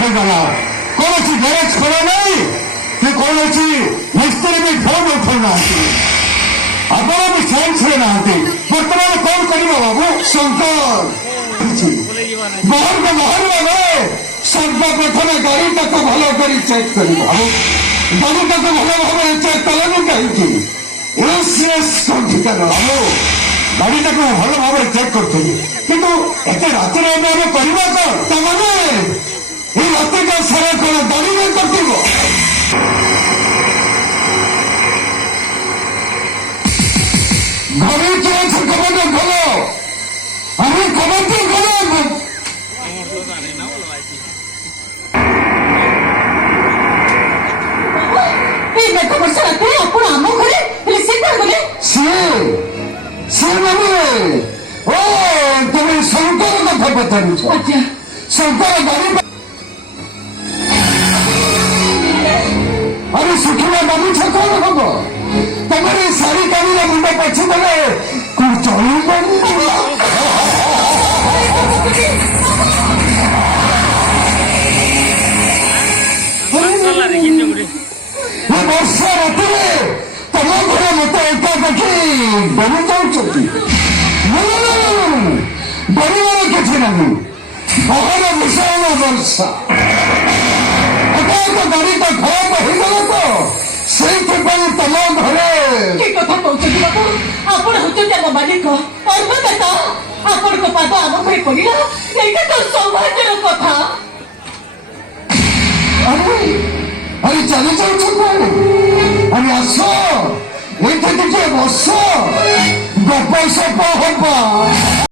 ହେଇଗଲା କୌଣସି ଗ୍ୟାରେଜ ଖୋଲା ନାହିଁ କି କୌଣସି ମିସ୍ତ୍ରୀ ବି ଫୋନ ଉଠାଉନାହାନ୍ତି ଆପଣ ବି ସାଇନ୍ସରେ ନାହାନ୍ତି ବର୍ତ୍ତମାନ କଣ କରିବ ବାବୁ ଶଙ୍କର ବାହାରକୁ ବାହାରିବା ବେଳେ ସର୍ବପ୍ରଥମେ ଗାଡ଼ିଟାକୁ ଭଲ କରି ଚେକ୍ କରିବ ଆଉ ଗାଡ଼ିଟାକୁ ଭଲ ଭାବରେ ଚେକ୍ କଲେନି କାହିଁକି ଇନ୍ସୁରାନ୍ସ କୋଉଠିକାର ଆଉ ଗାଡ଼ିଟାକୁ ଭଲ ଭାବରେ ଚେକ୍ କରୁଥିଲି କିନ୍ତୁ ଏତେ ରାତିରେ ଏବେ ଆମେ କରିବା କଣ ତାମାନେ এই রাত্রিটা সারা করে দাঁড়িয়ে কর্তব্য ঘরে কি আছে কমান্ডার বলো আমি কমান্ডার বলো এই দেখো বর্ষা রাতে আপন আম ঘরে হেলে সে কার বলে সে মানে ও তুমি শঙ্কর কথা পচারুছ আচ্ছা শঙ্কর গাড়ি अरे सुखिला गामुछा कौन हम तुम्हारे सारी गाड़ी मुंडा पछी देले कोई चली वर्षा रात तुम घरे मत एका देखी डरी जाऊँगी डरवर किसी नहीं बाहर विषय वर्षा गाड़ीटा खराब ହେଇଗଲା ତ ସେଇଥିପାଇଁ ତମ ଘରେ କି କଥା କହୁଛନ୍ତି ବାବୁ ଆପଣ ହଉଛନ୍ତି ଆମ ମାଲିକ କର୍ମଦାତା ଆପଣଙ୍କ ପାଦ ଆମ ଘରେ ପଡ଼ିଲା ଏଇଟା ତ ସୌଭାଗ୍ୟର କଥା ଆରେ ଚାଲି ଯାଉଛ କୁଆଡ଼େ ଆରେ ଆସ ଏଇଠି ଟିକେ ବସ ଗପ ସପ ହବା